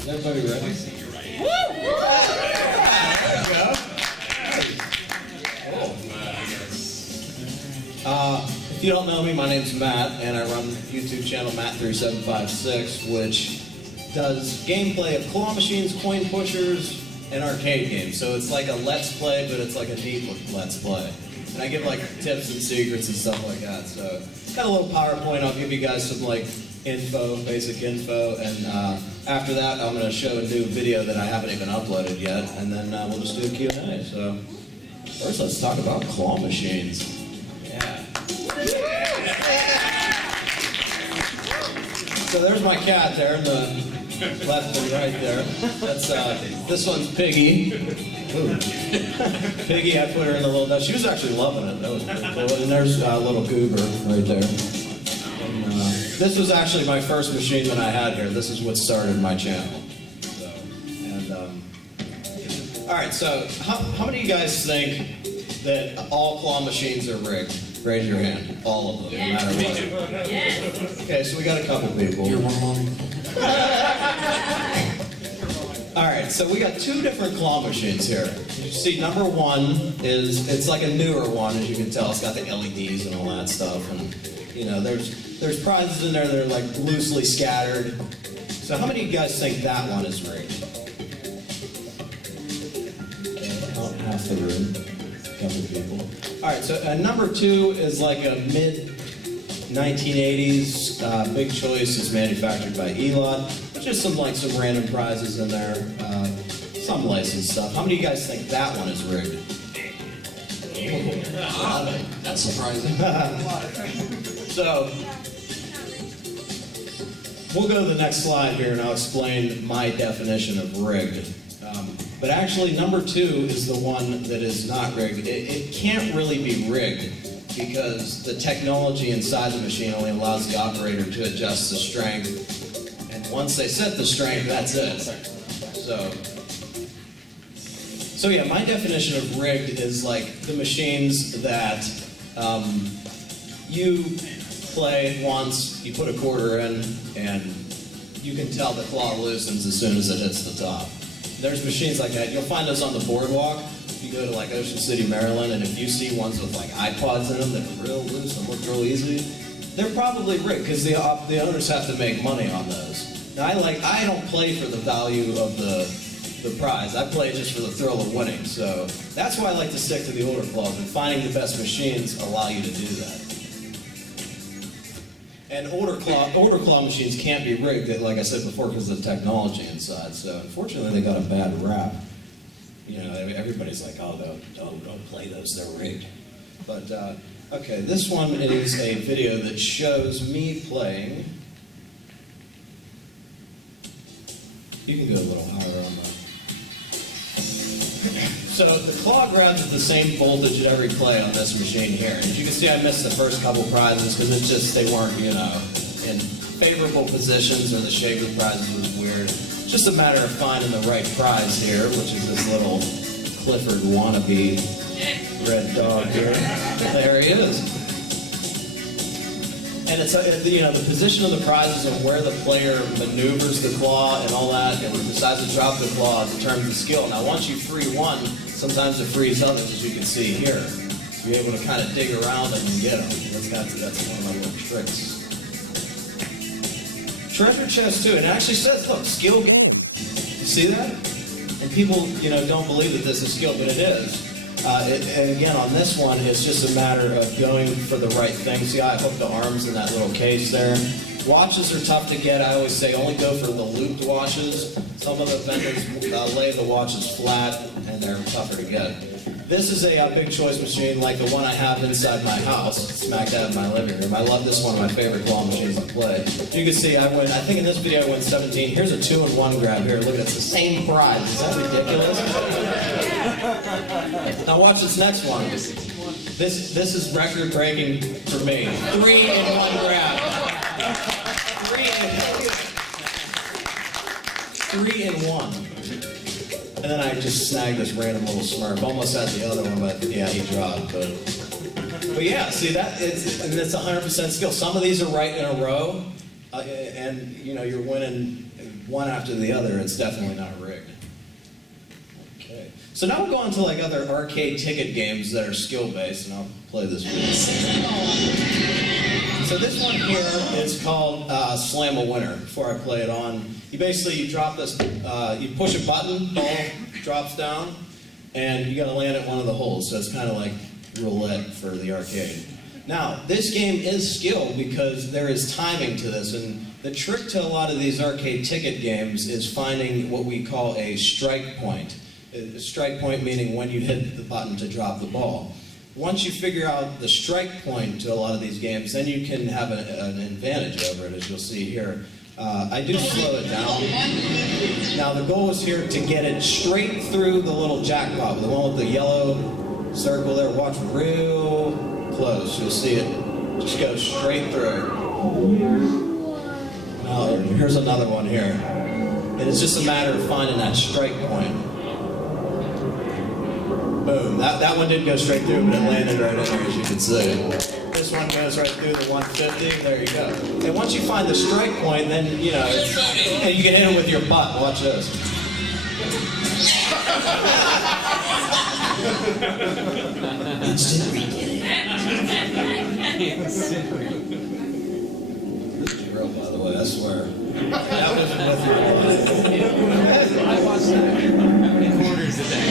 Is everybody ready? Woo! There we go. If you don't know me, my name's Matt, and I run the YouTube channel Matt3756, which does gameplay of claw machines, coin pushers, and arcade games. So it's like a let's play, but it's like a neat let's play. And I give like tips and secrets and stuff like that. So it's got a little PowerPoint. I'll give you guys some like info, basic info, and after that I'm going to show a new video that I haven't even uploaded yet, and then we'll just do a Q&A. So first let's talk about claw machines. Yeah. So there's my cat there in the left and right there. That's this one's Piggy. Ooh. Piggy, I put her in the little nut. She was actually loving it. That was pretty cool. And there's a little goober right there. And, this was actually my first machine that I had here. This is what started my channel. So, and all right. So how many of you guys think that all claw machines are rigged? Raise your hand. All of them, no matter what. Yes. Okay, so we got a couple people. You're one of them. All right, so we got two different claw machines here. You see, number one it's like a newer one, as you can tell. It's got the LEDs and all that stuff, and you know, there's prizes in there that are like loosely scattered. So how many of you guys think that one is rigged? About half the room. A couple people. All right, so number two is like a mid-1980s Big Choice. Is manufactured by Elot. Just some random prizes in there, some licensed stuff. How many of you guys think that one is rigged? That's surprising. So we'll go to the next slide here, and I'll explain my definition of rigged. But actually, number two is the one that is not rigged. It can't really be rigged because the technology inside the machine only allows the operator to adjust the strength. And once they set the strength, that's it. So yeah, my definition of rigged is like the machines that you play once, you put a quarter in, and you can tell the claw loosens as soon as it hits the top. There's machines like that. You'll find those on the boardwalk. If you go to like Ocean City, Maryland, and if you see ones with like iPods in them that are real loose and look real easy, they're probably rigged because the owners have to make money on those. Now I don't play for the value of the prize. I play just for the thrill of winning. So that's why I like to stick to the older claws, and finding the best machines allow you to do that. And older claw machines can't be rigged, like I said before, because of the technology inside. So unfortunately, they got a bad rap. You know, everybody's like, oh, don't play those, they're rigged. But okay, this one is a video that shows me playing. You can go a little higher on that. So the claw grabs at the same voltage at every play on this machine here. And as you can see, I missed the first couple prizes because it's just they weren't, you know, in favorable positions, or the shape of the prizes was weird. It's just a matter of finding the right prize here, which is this little Clifford wannabe red dog here. There he is. And it's you know, the position of the prizes and where the player maneuvers the claw and all that, and decides to drop the claw determines the skill. Now, once you free one, sometimes it frees others, as you can see here. You're able to kind of dig around them and get them. That's one of my little tricks. Treasure chest too. And it actually says, look, skill game. You see that? And people, you know, don't believe that this is skill, but it is. And again, on this one, it's just a matter of going for the right thing. See how I hooked the arms in that little case there? Watches are tough to get. I always say only go for the looped watches. Some of the vendors lay the watches flat, and they're tougher to get. This is a Big Choice machine like the one I have inside my house, smack dab in my living room. I love this one, of my favorite claw machines to play. You can see I think in this video I won 17. Here's a 2-in-1 grab here. Look at it, it's the same prize. Is that ridiculous? Now watch this next one. This is record breaking for me. 3-in-1 grab. 3-in-1. And then I just snagged this random little Smurf. Almost had the other one, but yeah, he dropped. But yeah, see it's 100% skill. Some of these are right in a row, and you know you're winning one after the other, it's definitely not rigged. Okay. So now we'll go on to like other arcade ticket games that are skill-based, and I'll play this video. So this one here is called Slam a Winner. Before I play it on, you drop this, you push a button, ball drops down, and you got to land at one of the holes. So it's kind of like roulette for the arcade. Now, this game is skill because there is timing to this, and the trick to a lot of these arcade ticket games is finding what we call a strike point. A strike point meaning when you hit the button to drop the ball. Once you figure out the strike point to a lot of these games, then you can have an advantage over it, as you'll see here. I do slow it down. Now, the goal is here to get it straight through the little jackpot, the one with the yellow circle there. Watch real close. You'll see it just go straight through. Now, here's another one here. And it's just a matter of finding that strike point. Boom. That one didn't go straight through, but it landed right in there, as you can see. This one goes right through the 150. There you go. And once you find the strike point, then, and you can hit it with your butt. Watch this. Instant replay. Zero, by the way, I swear. That wasn't with you. I watched that. How many quarters a day?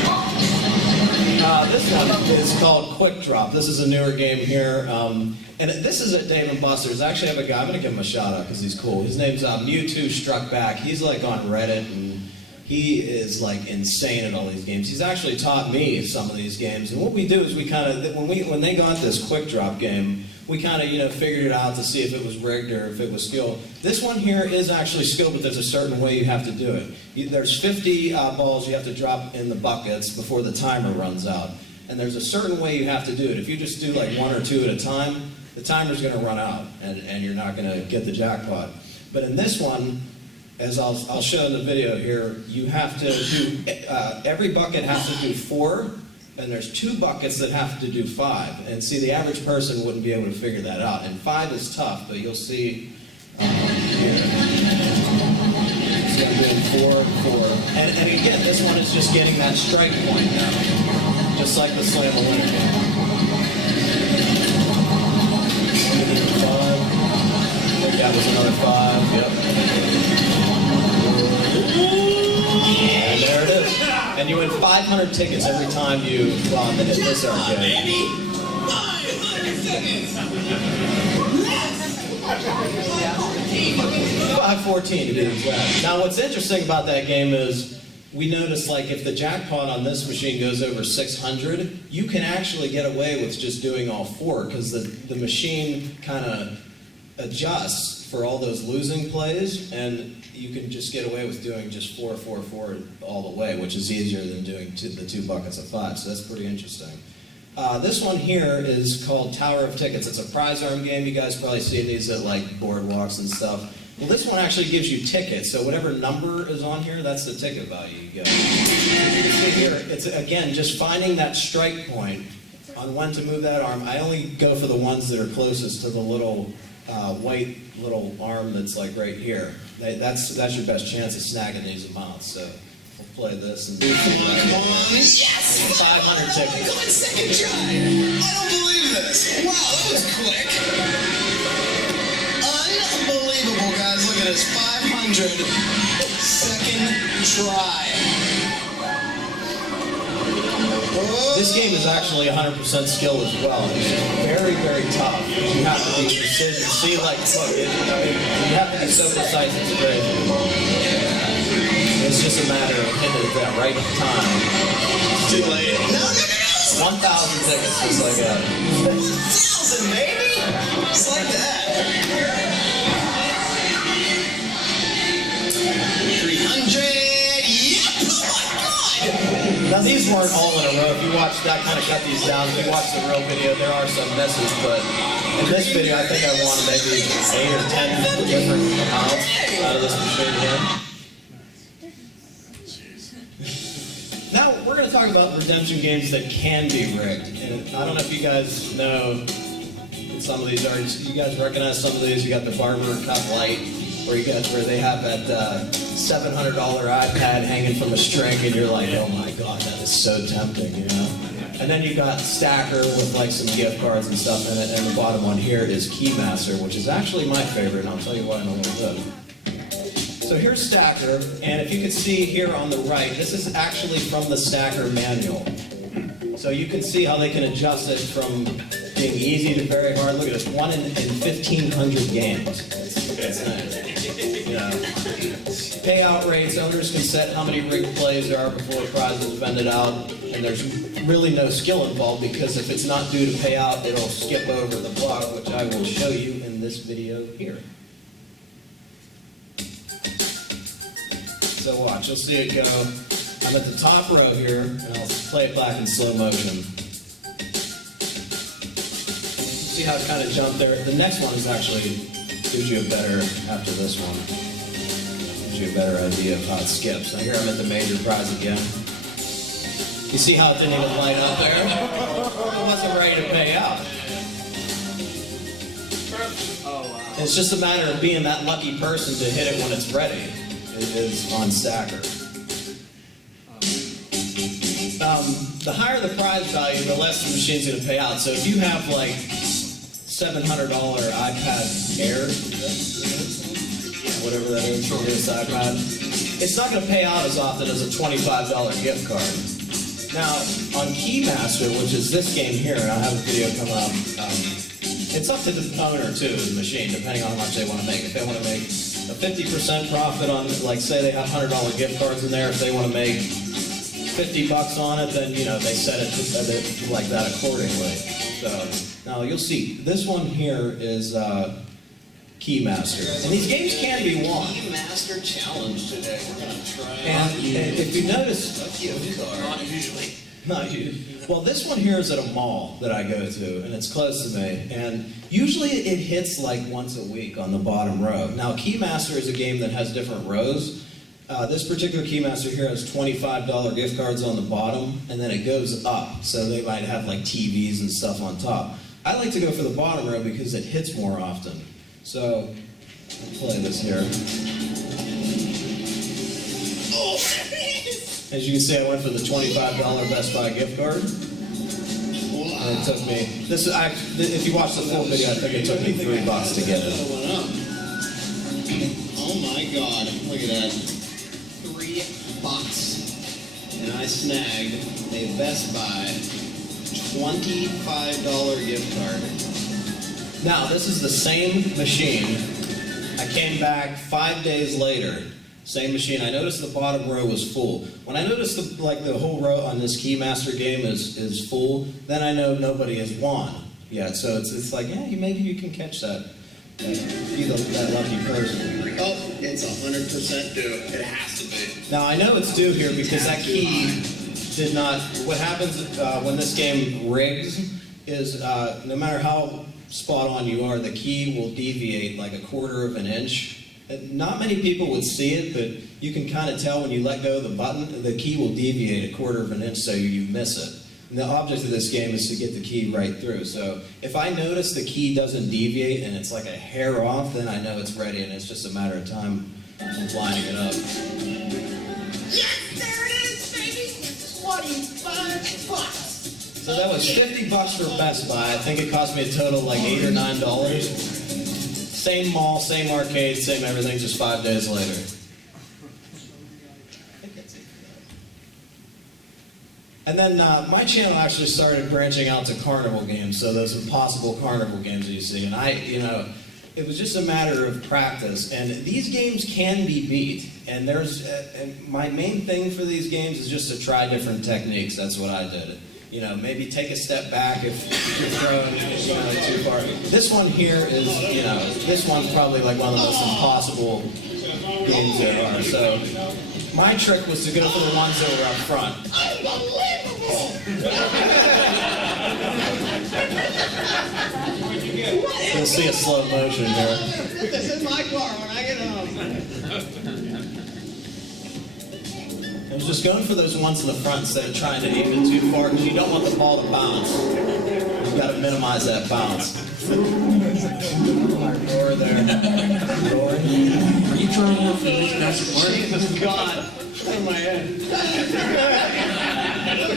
This one is called Quick Drop. This is a newer game here. And this is at Dave & Buster's. I actually have a guy, I'm going to give him a shout out because he's cool. His name's Mewtwo Struck Back. He's like on Reddit, and he is like insane at all these games. He's actually taught me some of these games. And what we do is we kind of, when they got this Quick Drop game, we kind of, figured it out to see if it was rigged or if it was skill. This one here is actually skill, but there's a certain way you have to do it. There's 50 balls you have to drop in the buckets before the timer runs out. And there's a certain way you have to do it. If you just do like one or two at a time, the timer's going to run out, and you're not going to get the jackpot. But in this one, as I'll show in the video here, you have to do, every bucket has to do 4, and there's 2 buckets that have to do 5. And see, the average person wouldn't be able to figure that out. And 5 is tough, but you'll see here. So I'm doing 4 and 4. And again, this one is just getting that strike point now, just like the Slam a Winner game. 5. I think that was another 5. Yep. And there it is. And you win 500 tickets every time you hit this arcade. 514 to be exact. Now what's interesting about that game is we noticed like if the jackpot on this machine goes over 600, you can actually get away with just doing all 4 because the machine kind of adjusts for all those losing plays, and you can just get away with doing just 4, 4, 4 all the way, which is easier than doing the 2 buckets of 5. So that's pretty interesting. This one here is called Tower of Tickets. It's a prize arm game. You guys probably seen these at like boardwalks and stuff. Well, this one actually gives you tickets. So whatever number is on here, that's the ticket value you get. You see here, it's again just finding that strike point on when to move that arm. I only go for the ones that are closest to the little white little arm that's like right here. That's your best chance of snagging these amounts. So we'll play this and do some Yes! 500 tickets. Come on, second try! I don't believe this! Wow, that was quick! Unbelievable, guys. Look at this. 500 second try. This game is actually 100% skill as well. It's very, very tough. You have to be precision. See, like, look, you have to be so precise, it's crazy. It's just a matter of hitting it at that right time. Too late. No. 1,000 tickets, just like that. 1,000, baby! Just like that. 300. Now these weren't all in a row. If you watch that, kind of cut these down. If you watch the real video, there are some misses, but in this video, I think I won maybe 8 or 10 different amounts out of this machine here. Now we're going to talk about redemption games that can be rigged. And I don't know if you guys know what some of these are. You guys recognize some of these? You got the Barber Cup Light, where they have at $700 iPad hanging from a string, and you're like, oh my god, that is so tempting, you know? And then you got Stacker with like some gift cards and stuff in it, and the bottom one here is Keymaster, which is actually my favorite, and I'll tell you why in a little bit. So here's Stacker, and if you can see here on the right, this is actually from the Stacker manual. So you can see how they can adjust it from being easy to very hard. Look at this, 1 in 1,500 games. That's nice. Yeah. Payout rates, owners can set how many rigged plays there are before a prize is vended out, and there's really no skill involved because if it's not due to pay out, it'll skip over the block, which I will show you in this video here. So watch, you'll see it go. I'm at the top row here, and I'll play it back in slow motion. See how it kind of jumped there? The next one is actually, gives you a better, after this one, gives you a better idea of how it skips. Now here I'm at the major prize again. You see how it didn't even light up there? It wasn't ready to pay out. Oh, wow. It's just a matter of being that lucky person to hit it when it's ready. It is on Stacker. The higher the prize value, the less the machine's going to pay out. So if you have like $700 iPad Air, whatever that is, this iPad, it's not going to pay out as often as a $25 gift card. Now, on Keymaster, which is this game here, and I have a video coming up, it's up to the owner too, the machine, depending on how much they want to make. If they want to make a 50% profit on, like say they have $100 gift cards in there, if they want to make $50 on it, then, you know, they set it like that accordingly. So, now you'll see, this one here is Keymaster. And these games can be won. Keymaster challenge today. We're going to try. And if you notice, not usually. not you. Well, this one here is at a mall that I go to, and it's close to me. And usually it hits like once a week on the bottom row. Now, Keymaster is a game that has different rows. This particular Keymaster here has $25 gift cards on the bottom, and then it goes up. So they might have like TVs and stuff on top. I like to go for the bottom row because it hits more often. So, I'll play this here. As you can see, I went for the $25 Best Buy gift card. And it took me, if you watch the full video, I think it took me $3 to get it. Oh my god, look at that. $3. And I snagged a Best Buy $25 gift card. Now, this is the same machine. I came back 5 days later. Same machine. I noticed the bottom row was full. When I noticed the whole row on this Keymaster game is full, then I know nobody has won yet. So it's like, yeah, maybe you can catch that. Be that lucky person. Oh, it's 100% due. It has to be. Now I know it's due here because that key did not. What happens when this game rigs is no matter how spot on you are, the key will deviate like 1/4 of an inch. Not many people would see it, but you can kind of tell when you let go of the button, the key will deviate 1/4 of an inch, so you miss it. And the object of this game is to get the key right through. So if I notice the key doesn't deviate and it's like a hair off, then I know it's ready, and it's just a matter of time of lining it up. Yes, there it is, baby! $25. So that was $50 for Best Buy. I think it cost me a total of like $8 or $9. Same mall, same arcade, same everything, just 5 days later. And then my channel actually started branching out to carnival games, so those impossible carnival games that you see. And it was just a matter of practice. And these games can be beat. And and my main thing for these games is just to try different techniques. That's what I did. You know, maybe take a step back if you're throwing too far. This one here is, this one's probably like one of the most impossible games there are. So my trick was to go for the ones that were up front. Unbelievable! You'll see a slow motion there. Put this in my car when I get home. I was just going for those ones in the front instead of trying to aim it too far because you don't want the ball to bounce. You've got to minimize that bounce. Roar there. Roar. Are you try one for this Master Party? Oh, God. Oh, my head.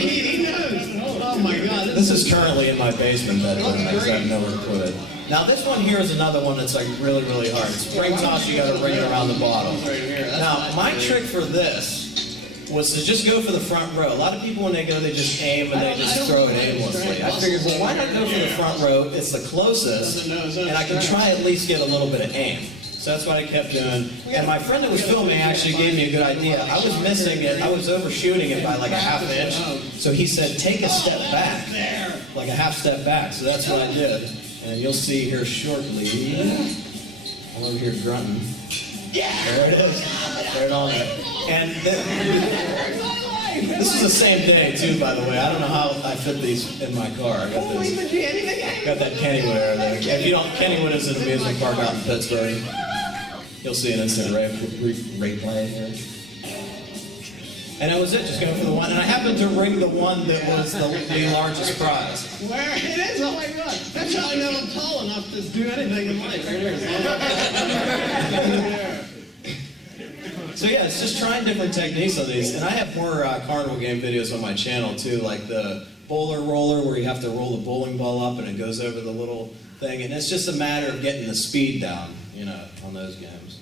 He knows. Oh, my God. This is currently in my basement bedroom. I just have nowhere to put it. Now this one here is another one that's like really, really hard. Spring toss, you got to ring it around the bottom. Now my trick for this was to just go for the front row. A lot of people when they go, they just aim and they just throw it aimlessly. I figured, well, why not go for the front row? It's the closest, and I can try at least get a little bit of aim. So that's what I kept doing. And my friend that was filming actually gave me a good idea. I was missing it. I was overshooting it by like a half inch. So he said, take a step back, like a half step back. So that's what I did. And you'll see here shortly. I'm over here grunting. There it is. Right on it. And this is the same day too, by the way. I don't know how I fit these in my car. I got this. Got that Kennywood over there. If you don't, Kennywood is an amusement park out in Pittsburgh. You'll see an instant replay here. And that was it, just going for the one. And I happened to ring the one that was the largest prize. Where it is? Oh my God! That's how I know I'm tall enough to do anything in life. Right here. So yeah, it's just trying different techniques on these. And I have more carnival game videos on my channel too, like the bowler roller where you have to roll the bowling ball up and it goes over the little thing. And it's just a matter of getting the speed down, you know, on those games.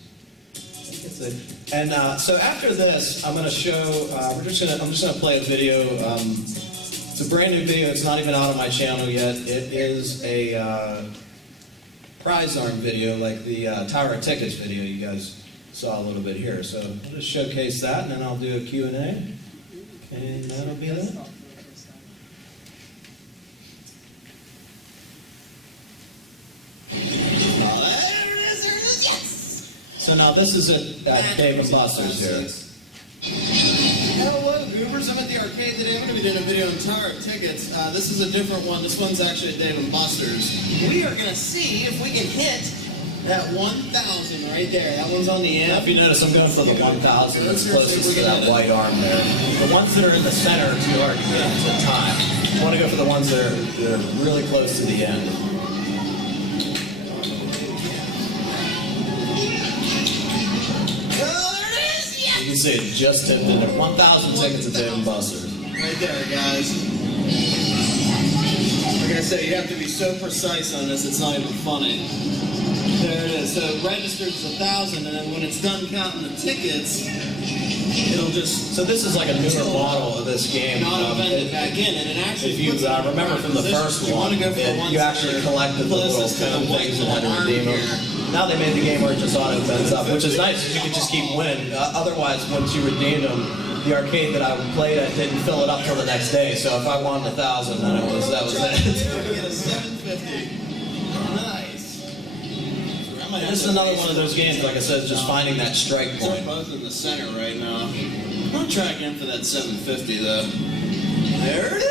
And so after this, I'm going to show. I'm just going to play a video. It's a brand new video. It's not even out on my channel yet. It is a prize arm video, like the Tower of Tickets video you guys saw a little bit here. So I'll just showcase that, and then I'll do a Q&A. And that'll be it. So now this is at Dave & Buster's here. Hello, Goobers. I'm at the arcade today. I'm going to be doing a video on Tower of Tickets. This is a different one. This one's actually at Dave & Buster's. We are going to see if we can hit that 1,000 right there. That one's on the end. Now if you notice, I'm going for the 1,000 that's closest to that white arm there. The ones that are in the center are too hard to get to time. I want to go for the ones that are really close to the end. You can see it just tipped in there. 1,000 tickets at Dave & Buster's. Right there, guys. Like I said, you have to be so precise on this, it's not even funny. There it is. So it registers 1,000, and then when it's done counting the tickets, it'll just... So this is like a newer model of this game. Not it back in, and it actually... If you remember from the first one, you actually collected the little cone things and had to redeem them. Now they made the game where it just auto-bends up, which is nice because you can just keep winning. Otherwise, once you redeemed them, the arcade that I played at didn't fill it up till the next day. So if I won 1,000, then that was it. We get a 750. Nice. And this is another one of those games, like I said, just finding that strike point. They're both in the center right now. I'm going to try again for that 750, though. There it is!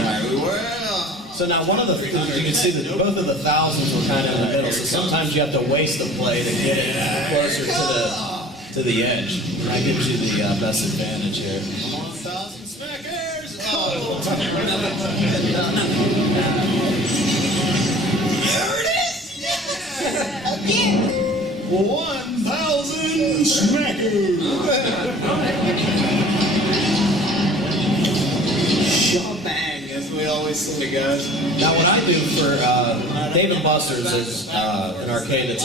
Alright, we were... So now one of the, you can see that both of the thousands were kind of in the middle, so sometimes you have to waste the play to get it closer to the edge. And that gives you the best advantage here. 1,000 smackers! Oh! There it is! Again! 1,000 smackers! Shot-bang, as we always say, guys. Now what I do for Dave & Buster's is an arcade that's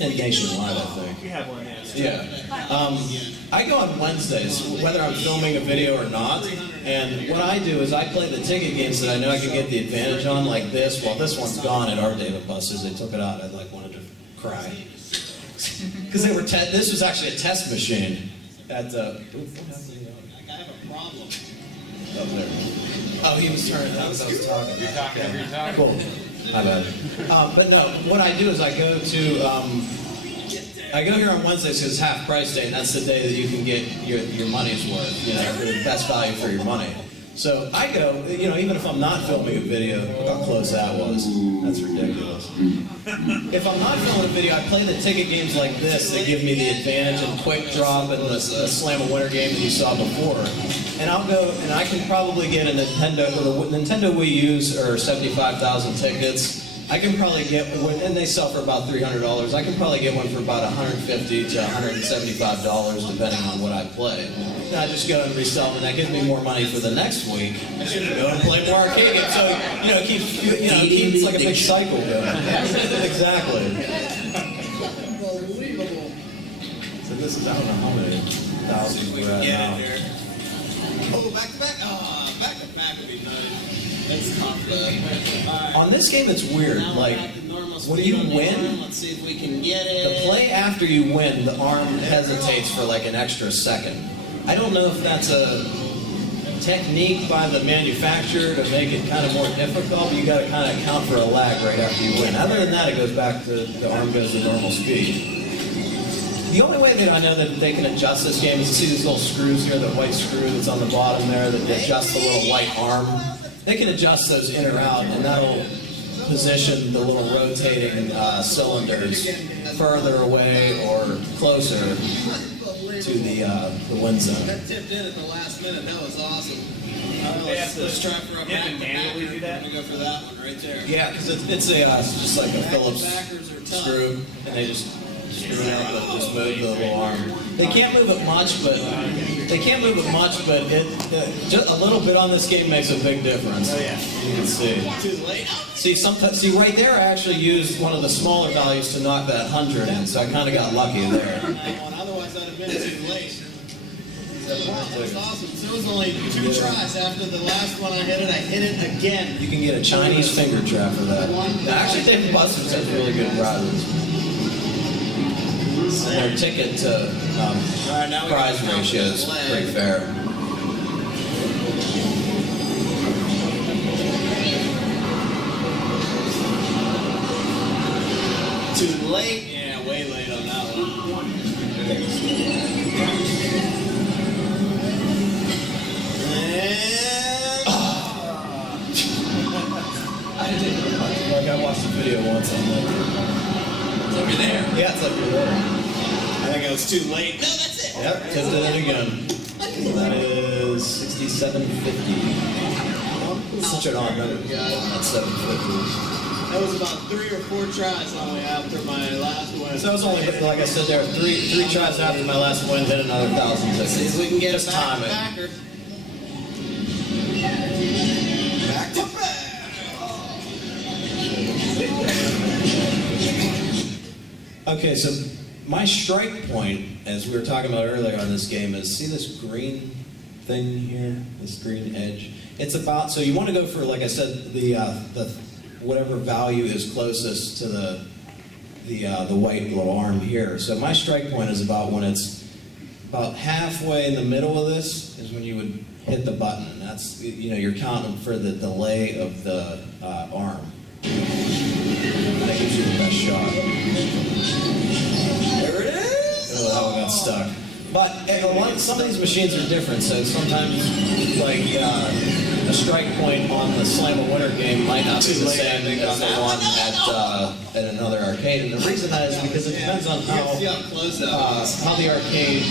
nationwide, I think. You have one, yes. Yeah. I go on Wednesdays, whether I'm filming a video or not, and what I do is I play the ticket games that I know I can get the advantage on, like this. Well, this one's gone at our Dave & Buster's. They took it out. I wanted to cry. Because they were this was actually a test machine at the... I have a problem. Up there. Oh, he was turning. That was I was talking. You're talking over your talking. Cool. My bad. But no, what I do is I go here on Wednesdays because it's half price day, and that's the day that you can get your money's worth, you know, for the best value for your money. So I go, you know, even if I'm not filming a video, look how close that was. That's ridiculous. If I'm not filming a video, I play the ticket games like this that give me the advantage and quick drop and the Slam a Winner game that you saw before. And I'll go, and I can probably get a Nintendo Wii U's or 75,000 tickets. I can probably get one, and they sell for about $300. I can probably get one for about $150 to $175, depending on what I play. And I just go and resell them, and that gives me more money for the next week. I should go and play more arcade games. So it keeps like a big cycle going. Exactly. Unbelievable. So this is, I don't know how many thousands we're at now. Oh, back to back? Back to back would be nice. That's tough, though. Alright. On this game, it's weird. Now Like, we're at the normal when speed you on the win, arm. Let's see if we can get it. the play after you win, the arm hesitates for like an extra second. I don't know if that's a technique by the manufacturer to make it kind of more difficult, but you got to kind of account for a lag right after you win. Other than that, it goes back to the arm goes to normal speed. The only way that I know that they can adjust this game is to see these little screws here, the white screw that's on the bottom there that adjusts the little white arm. They can adjust those in or out, and that'll position the little rotating cylinders further away or closer to the wind zone. That tipped in at the last minute. That was awesome. Let's try for a back to backer. We're gonna go for that one right there. Yeah, because it's just like a Phillips Backers are tough. screw, and they just screw it out, but just move the little arm. They can't move it much, but it just a little bit on this game makes a big difference. Oh yeah. You can see. Too late. See right there, I actually used one of the smaller values to knock that 100 in, so I kind of got lucky there. Otherwise, I'd have been too late. Wow, that's awesome. So it was only 2 tries after the last one I hit it again. You can get a Chinese finger trap for that. Actually, Dave & Buster's has really good prizes. And their ticket to prize ratio is pretty fair. Too late? Yeah, way late on that one. I watched the video once on that. It's over there. Yeah, it's like you're there. I think I was too late. No, that's it. Yep, tipped it again. That is 67.50. Such an odd number. That's 750. That was about 3 or 4 tries only after my last one. So I was only, like I said, there were three tries after my last win, hit another 1,000 tickets. See if we can get Just a back time to it. backer. Back to back. Okay, so my strike point, as we were talking about earlier on this game, is see this green thing here, this green edge. It's about, so you want to go for, like I said, the whatever value is closest to the white little arm here. So my strike point is about when it's about halfway in the middle of this is when you would hit the button. And that's, you're counting for the delay of the arm. That gives you the best shot. There it is. Oh, that one got stuck. But some of these machines are different, so sometimes, like, a strike point on the Slam a Winner game might not be the same as the one at another arcade. And the reason that is because it depends on how the arcade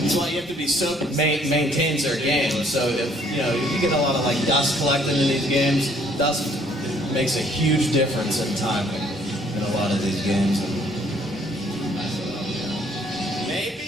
That's why you have to be so maintains their game. So if you get a lot of like dust collecting in these games, dust makes a huge difference in timing in a lot of these games. Maybe.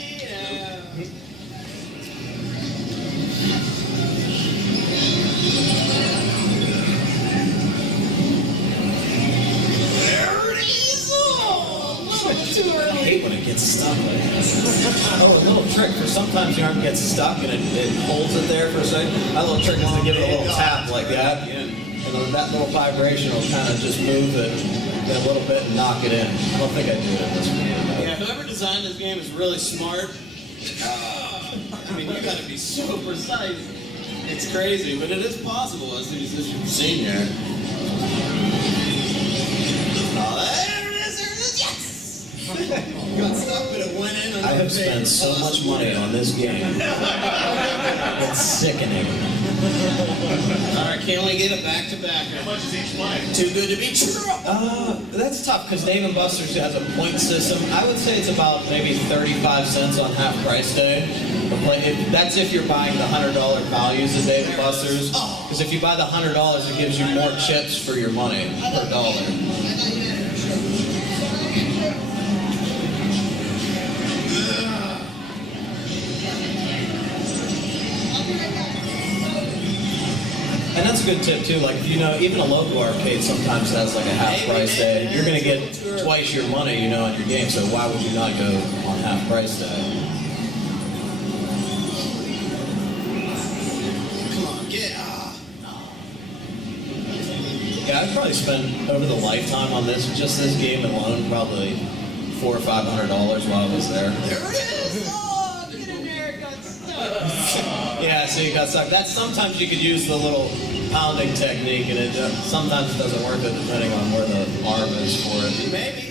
There it is. Oh, too I early. hate when it gets stuck like that. Oh, a little trick for sometimes the arm gets stuck and it holds it there for a second. My little trick is to give it a little tap like that. And then that little vibration will kind of just move it a little bit and knock it in. I don't think I do it in this one. Yeah, whoever designed this game is really smart. I mean, you got to be so precise. It's crazy, but it is possible as you've seen here. Oh, there it is! Yes! Got stuck, but it went in. I have spent so much money on this game. It's sickening. All right, can we get it back to back? How much is each one? Too good to be true. That's tough because Dave & Buster's has a point system. I would say it's about maybe 35 cents on half price day. That's if you're buying the $100 values at Dave & Buster's. Because Because if you buy the $100, it gives you more chips for your money per dollar. And that's a good tip too. Like, you know, even a local arcade sometimes has like a half price day. You're going to get twice your money, you know, on your game. So why would you not go on half price day? Come on, get Yeah, I'd probably spend over the lifetime on just this game alone, probably $400 or $500 while I was there. There it is! Oh, get in there, it got stuck. Yeah, so you got stuck. That's sometimes you could use the little pounding technique, and it sometimes it doesn't work depending on where the arm is for it. Maybe.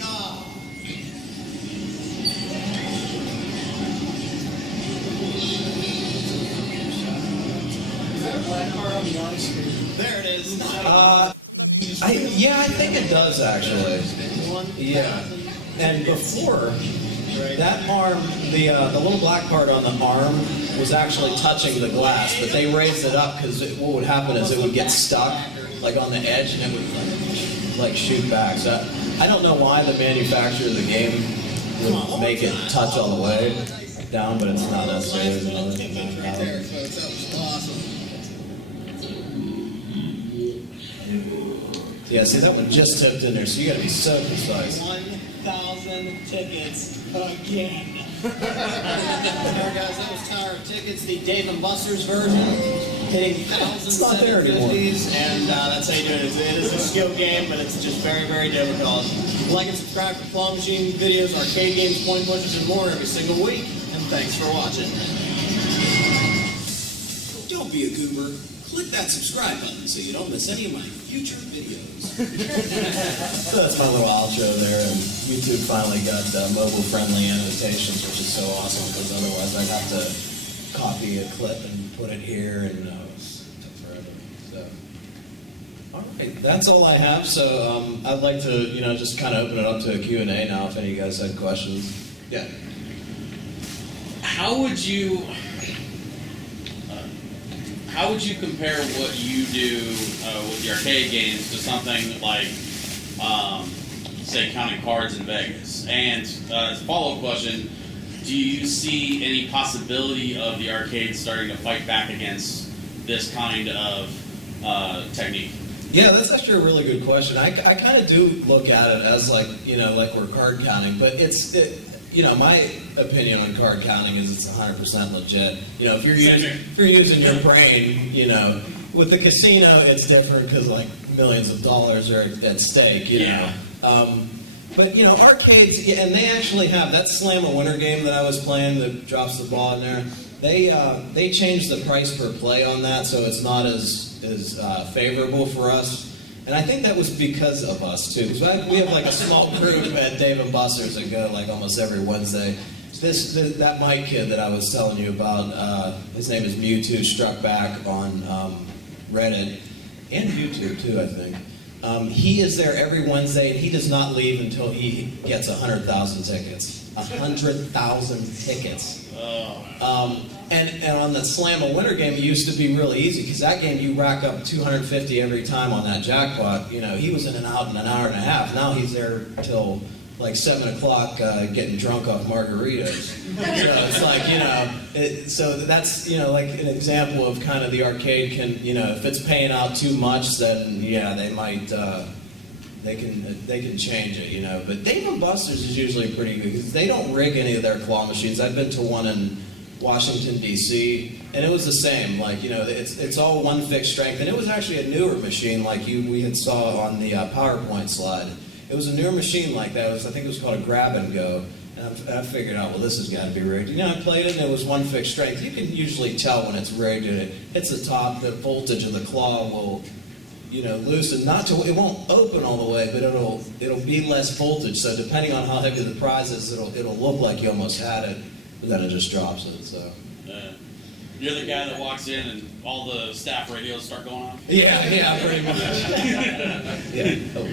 There it is. Yeah, I think it does actually. Yeah, and before that arm, the little black part on the arm was actually touching the glass, but they raised it up because what would happen is it would get stuck like on the edge and it would like shoot back. So I don't know why the manufacturer of the game would make it touch all the way down, but it's not necessary. Right there, folks. That was awesome. Yeah, see, that one just tipped in there, so you got to be so precise. 1,000 tickets again. Alright, guys, that was Tower of Tickets, the Dave & Buster's version, hitting thousands It's not there anymore. 750s, and that's how you do it. It is a skill game, but it's just very, very difficult. Like and subscribe for claw machine videos, arcade games, point pushers, and more every single week. And thanks for watching. Don't be a goober. Click that subscribe button so you don't miss any of my future videos. So that's my little outro there, and YouTube finally got mobile-friendly annotations, which is so awesome, because otherwise I'd have to copy a clip and put it here, and it took forever. So, all right, that's all I have. So I'd like to, just kind of open it up to a Q&A now, if any of you guys had questions. Yeah. How would you compare what you do with the arcade games to something like, say, counting cards in Vegas? And as a follow-up question, do you see any possibility of the arcade starting to fight back against this kind of technique? Yeah, that's actually a really good question. I kind of do look at it as like we're card counting, but my opinion on card counting is it's 100% legit. If you're using your brain, with the casino it's different because like millions of dollars are at stake. You know. But arcades, and they actually have that Slam a Winner game that I was playing that drops the ball in there. They changed the price per play on that, so it's not as favorable for us. And I think that was because of us, too. Because we have like a small group at Dave & Buster's that go like almost every Wednesday. That Mike kid that I was telling you about, his name is Mewtwo, struck back on Reddit, and YouTube, too, I think. He is there every Wednesday, and he does not leave until he gets 100,000 tickets. 100,000 tickets. And on the Slam a Winner game, it used to be really easy, because that game you rack up 250 every time on that jackpot. He was in and out in an hour and a half. Now he's there till like 7 o'clock getting drunk off margaritas. So it's like, so that's, like an example of kind of the arcade can, if it's paying out too much, then yeah, they might, they can change it, But Dave & Buster's is usually pretty good, because they don't rig any of their claw machines. I've been to one in Washington, D.C., and it was the same. Like, it's all one fixed strength, and it was actually a newer machine, like we had saw on the PowerPoint slide. It was a newer machine like that. I think it was called a grab and go, and I figured out, well, this has got to be rigged. I played it, and it was one fixed strength. You can usually tell when it's rigged, and it hits the top, the voltage of the claw will, loosen. It won't open all the way, but it'll be less voltage. So depending on how heavy the prize is, it'll look like you almost had it. But then it just drops it, so. You're the guy that walks in and all the staff radios start going off? Yeah, pretty much. Yeah. Oh.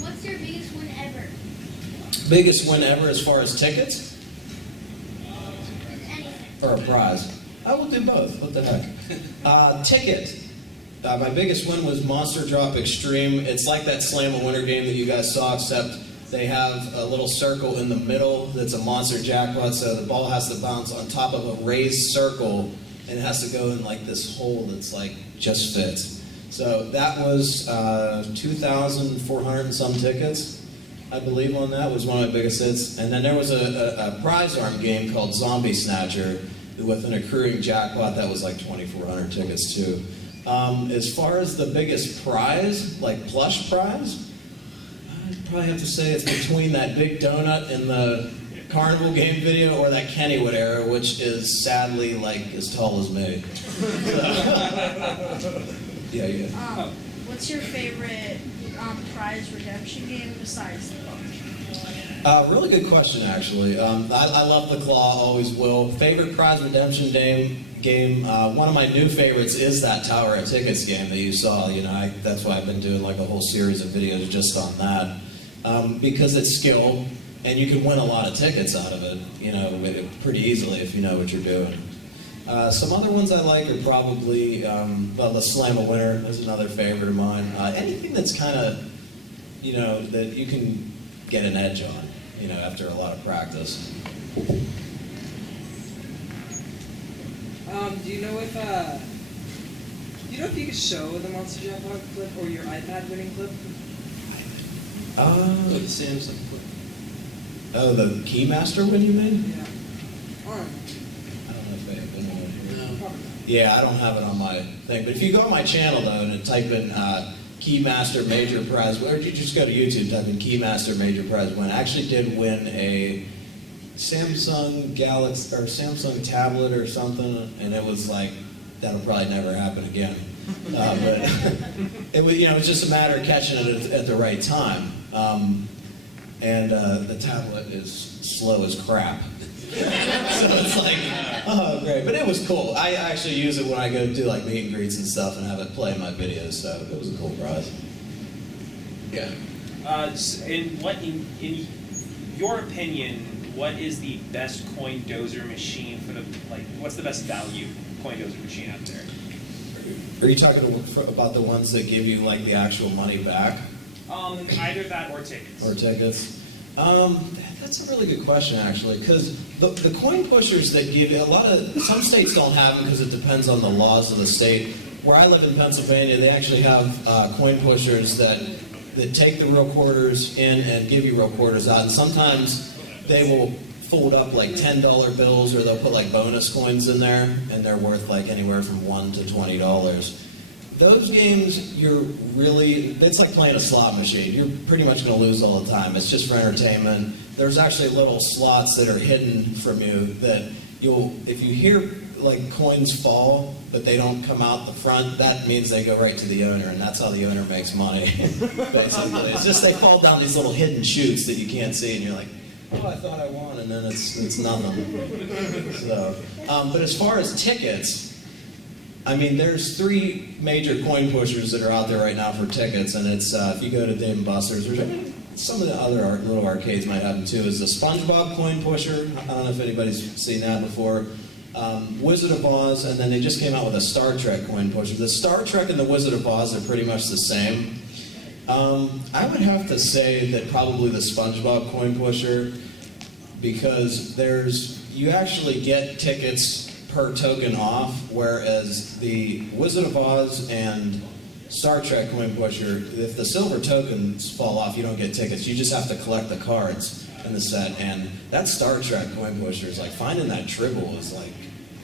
What's your biggest win ever? Biggest win ever as far as tickets? Anything. Or a prize? I will do both. What the heck? Ticket. My biggest win was Monster Drop Extreme. It's like that Slam a Winner game that you guys saw, except they have a little circle in the middle that's a monster jackpot, so the ball has to bounce on top of a raised circle, and it has to go in like this hole that's like just fits. So that was 2,400 and some tickets, I believe, on that. Was one of my biggest hits. And then there was a prize arm game called Zombie Snatcher with an accruing jackpot that was like 2,400 tickets too. As far as the biggest prize, like plush prize, I'd probably have to say it's between that big donut in the carnival game video or that Kennywood era, which is sadly like as tall as me. Yeah. What's your favorite prize redemption game besides the book? Really good question, actually. I love the Claw, always will. Favorite prize redemption game. One of my new favorites is that Tower of Tickets game that you saw. That's why I've been doing like a whole series of videos just on that, because it's skill and you can win a lot of tickets out of it, pretty easily if you know what you're doing. Some other ones I like are probably the Slam a Winner is another favorite of mine. Anything that's kind of that you can get an edge on, after a lot of practice. Do you know if you could show the Monster Jackpot clip or your iPad winning clip? The Samsung clip. Oh, the Keymaster one you mean? Yeah. Alright. I don't know if they have been on here. No, probably not. Yeah, I don't have it on my thing. But if you go on my channel though and type in Keymaster Major Prize, or you just go to YouTube, type in Keymaster Major Prize win. I actually did win a Samsung Galaxy or Samsung tablet or something, and it was like that'll probably never happen again. But it was, it was just a matter of catching it at the right time. And the tablet is slow as crap. So it's like, oh great, but it was cool. I actually use it when I go do like meet and greets and stuff and have it play in my videos. So it was a cool prize. Yeah. In your opinion, what is the best coin dozer machine for what's the best value coin dozer machine out there? Are you talking about the ones that give you like the actual money back? Either that or tickets. Or tickets? That's a really good question actually, because the coin pushers that give you some states don't have them because it depends on the laws of the state. Where I live in Pennsylvania, they actually have coin pushers that take the real quarters in and give you real quarters out, and sometimes they will fold up like $10 bills, or they'll put like bonus coins in there, and they're worth like anywhere from $1 to $20. Those games, it's like playing a slot machine. You're pretty much going to lose all the time. It's just for entertainment. There's actually little slots that are hidden from you that if you hear like coins fall, but they don't come out the front, that means they go right to the owner, and that's how the owner makes money, basically. It's just they fall down these little hidden chutes that you can't see, and you're like, oh, I thought I won, and then it's nothing. So, but as far as tickets, I mean, there's 3 major coin pushers that are out there right now for tickets, and it's if you go to Dave & Buster's, some of the other little arcades might have them too, is the SpongeBob coin pusher. I don't know if anybody's seen that before. Wizard of Oz, and then they just came out with a Star Trek coin pusher. The Star Trek and the Wizard of Oz are pretty much the same. I would have to say that probably the SpongeBob coin pusher, because you actually get tickets per token off, whereas the Wizard of Oz and Star Trek coin pusher, if the silver tokens fall off, you don't get tickets. You just have to collect the cards in the set, and that Star Trek coin pusher is like, finding that tribble is like,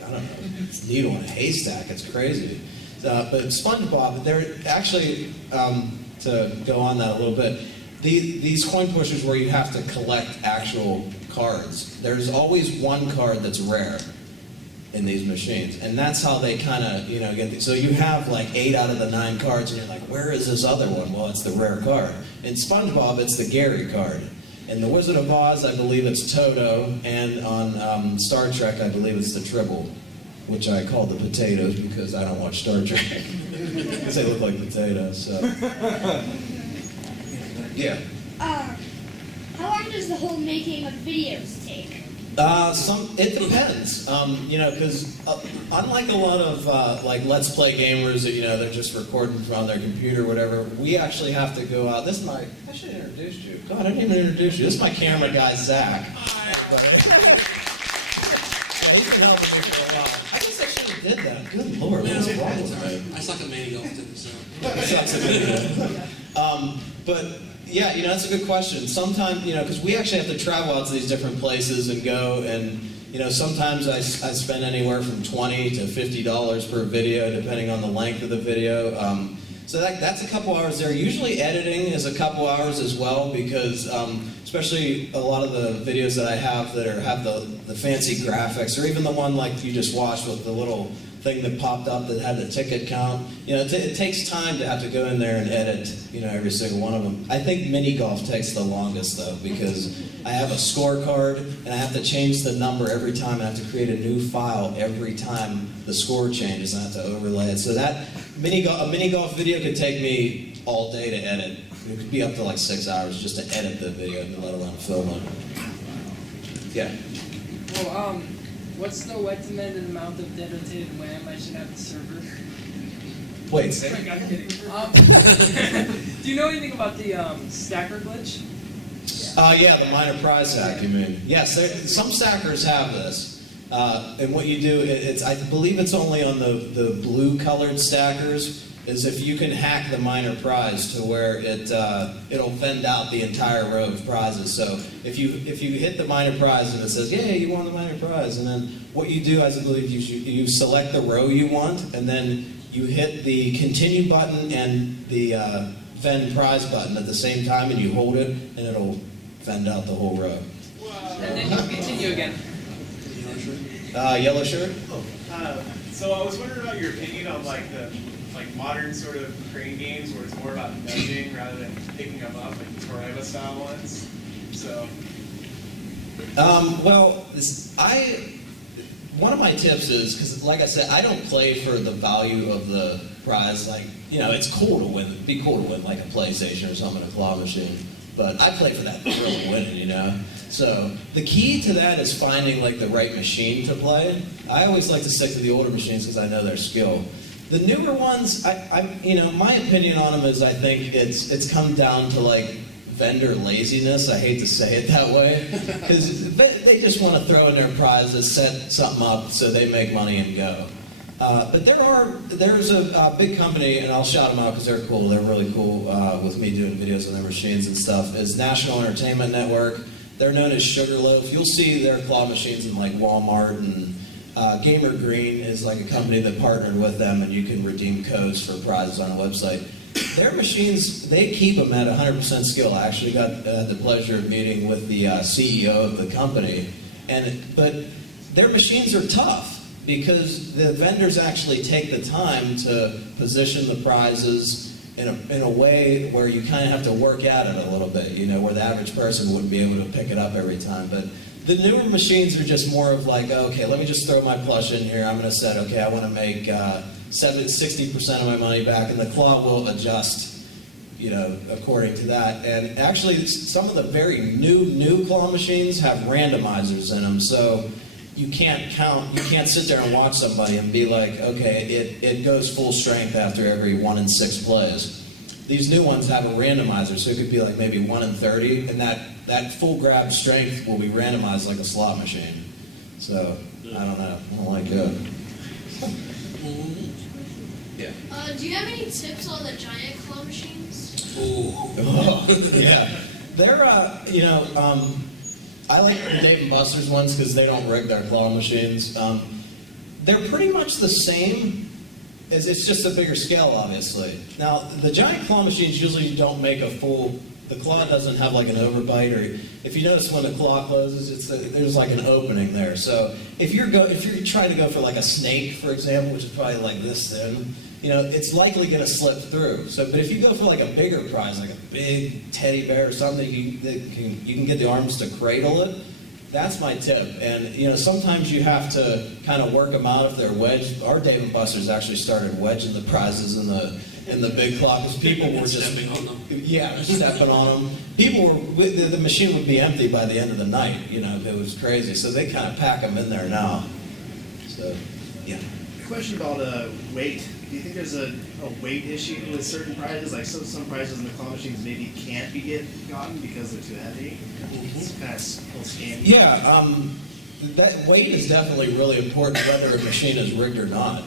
I don't know, it's needle in a haystack. It's crazy. But SpongeBob, they're actually, to go on that a little bit, these coin pushers where you have to collect actual cards, there's always one card that's rare in these machines, and that's how they kind of get so you have like 8 out of the 9 cards, and you're like, where is this other one? Well, it's the rare card. In SpongeBob, it's the Gary card. In the Wizard of Oz, I believe it's Toto, and on Star Trek, I believe it's the Tribble, which I call the potatoes because I don't watch Star Trek. Because they look like potatoes. So yeah. How long does the whole making of videos take? It depends, because unlike a lot of like Let's Play gamers that they're just recording from their computer or whatever, we actually have to go out. I should have introduced you. God, I didn't even introduce you. This is my camera guy, Zach. Yeah, he's been helping me for a while. I guess I should have did that. Good Lord, what's wrong with me? I suck at mini golf too, so. But yeah, that's a good question. Sometimes, because we actually have to travel out to these different places and go, and sometimes I spend anywhere from $20 to $50 per video, depending on the length of the video. So that's a couple hours there. Usually editing is a couple hours as well, because especially a lot of the videos that I have that have the fancy graphics, or even the one like you just watched with the little thing that popped up that had the ticket count. It takes time to have to go in there and edit, every single one of them. I think mini golf takes the longest though, because I have a scorecard and I have to change the number every time. I have to create a new file every time the score changes. I have to overlay it. So that a mini golf video could take me all day to edit. It could be up to like 6 hours just to edit the video, let alone film it. Yeah. Well, what's the recommended amount of dedicated RAM I should have the server? Wait, say I'm kidding. Do you know anything about the stacker glitch? yeah, the minor prize hack, you mean? Yes, some stackers have this. And what you do, I believe it's only on the blue-colored stackers, is if you can hack the minor prize to where it'll vend out the entire row of prizes. So if you hit the minor prize and it says, "Yeah, you won the minor prize," and then what you do, I believe, you select the row you want, and then you hit the continue button and the vend prize button at the same time, and you hold it, and it'll vend out the whole row. And then you continue again. Yellow shirt? So I was wondering about your opinion on like the modern sort of crane games where it's more about nudging rather than picking them up, like Toreva style ones. So. One of my tips is, because like I said, I don't play for the value of the prize. Like, it's cool to win. It'd be cool to win like a PlayStation or something, a claw machine. But I play for that thrill of winning, So the key to that is finding like the right machine to play. I always like to stick to the older machines because I know their skill. The newer ones, my opinion on them is I think it's come down to like vendor laziness. I hate to say it that way, because they just want to throw in their prizes, set something up so they make money and go. But there's a big company, and I'll shout them out because they're cool. They're really cool with me doing videos on their machines and stuff. Is National Entertainment Network. They're known as Sugarloaf. You'll see their claw machines in like Walmart, and Gamer Green is like a company that partnered with them, and you can redeem codes for prizes on a website. Their machines, they keep them at 100% skill. I actually got the pleasure of meeting with the CEO of the company, but their machines are tough because the vendors actually take the time to position the prizes in a way where you kind of have to work at it a little bit, where the average person wouldn't be able to pick it up every time. But the newer machines are just more of like, okay, let me just throw my plush in here. I'm going to set, okay, I want to make 60% of my money back, and the claw will adjust, according to that. And actually, some of the very new claw machines have randomizers in them, so you can't sit there and watch somebody and be like, okay, it goes full strength after every 1 in 6 plays. These new ones have a randomizer, so it could be like maybe 1 in 30, and that full grab strength will be randomized like a slot machine. So, I don't know. I don't like that. Yeah. Do you have any tips on the giant claw machines? Oh, yeah. They're, I like the Dave & Buster's ones because they don't rig their claw machines. They're pretty much the same. It's just a bigger scale, obviously. Now, the giant claw machines usually don't make a full. The claw doesn't have like an overbite, or if you notice when the claw closes, there's like an opening there. So if you're trying to go for like a snake, for example, which is probably like this thin, it's likely going to slip through. So, but if you go for like a bigger prize, like a big teddy bear or something, you can get the arms to cradle it. That's my tip. And sometimes you have to kind of work them out if they're wedged. Our Dave & Buster's actually started wedging the prizes in in the big clock because people were just Stepping on them. Yeah, stepping on them. People were the machine would be empty by the end of the night. You know, it was crazy. So they kind of pack them in there now. So yeah. Question about weight. Do you think there's a weight issue with certain prizes? Like some prizes in the claw machines maybe can't be gotten because they're too heavy. It's kind of a little scammy. Yeah, that weight is definitely really important whether a machine is rigged or not.